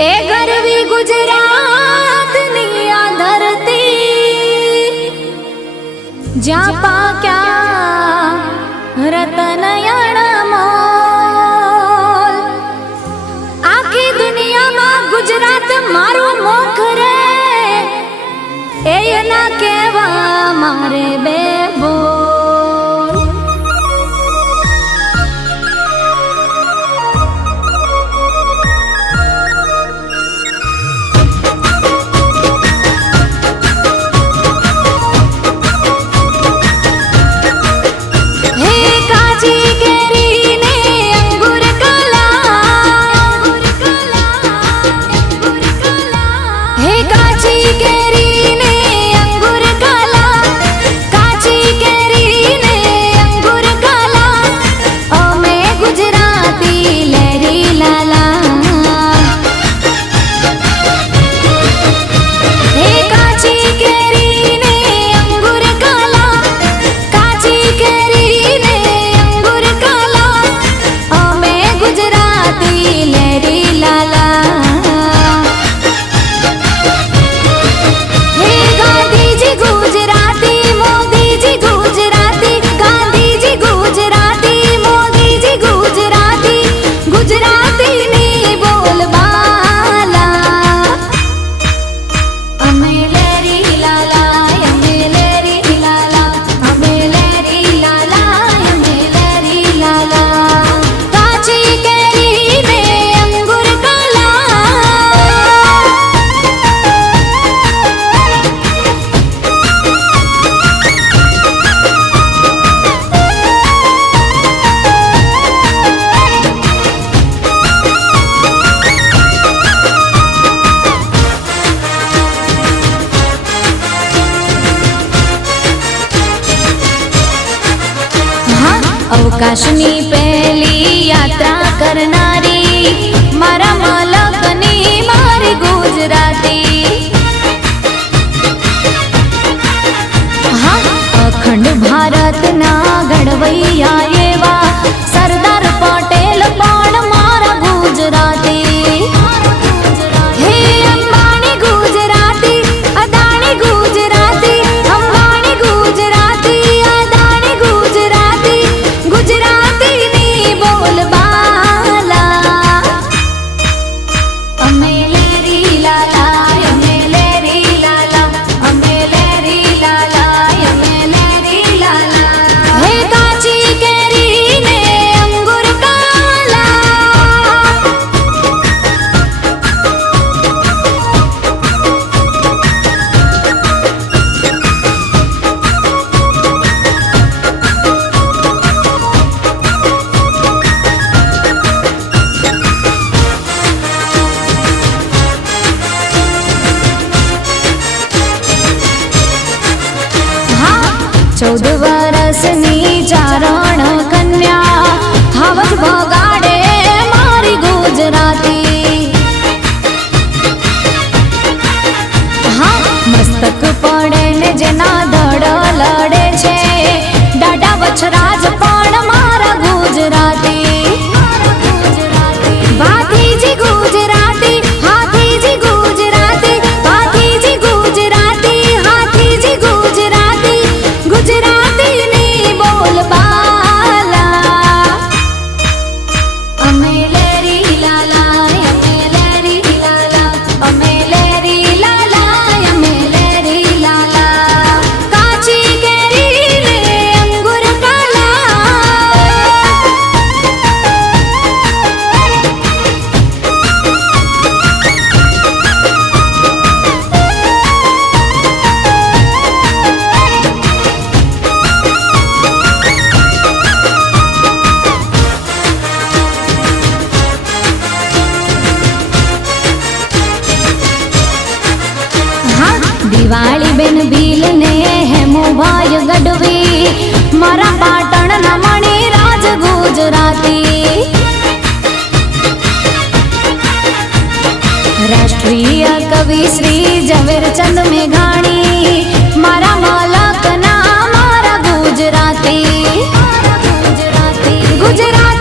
ए गरवी गुजरात निया धरती ज्या पाक्या रतन अणमोल आखी दुनिया में गुजरात मारू मुख रे ए ना केवा मारे बेबो अवकाशनी पहली यात्रा करनारी मारा मालकनी मारी गुजराती हाँ अखंड भारत ना घड़वैया एवा सरदार पटेल पण मारा गुजराती हे अंबानी गुजराती अदानी गुजराती अंबानी गुजराती अदानी गुजराती गुजराती नी बोल बाला अमेलेरी लाला अमेलेरी लाला अमेलेरी लाला अमेलेरी लाला हे काची केरी ने अंगूर काला हाँ 14 वर्षनी चारण कन्या हावज बगाड़े मारी गुजराती हाँ मस्तक पड़े ने जेना धड़ लड़े छे डाडा वछराज पण मारा गुजराती भातीजी गुजराती हाथीजी गुजराती भातीजी गुजराती हाथीजी गुजराती गुजराती नी बोल बाला अमेलेरी लाला अमेलेरी लाला अमेलेरी लाला अमेलेरी लाला काची केरी ने अंगूर काला दिवाली बेन भील ने हेमू भाई गढ़वी मारा पाटण ना मणि राज गुजराती राष्ट्रीय कवि श्री झवेरचंद मेघाणी मारा मालक ना मारा गुजराती गुजराती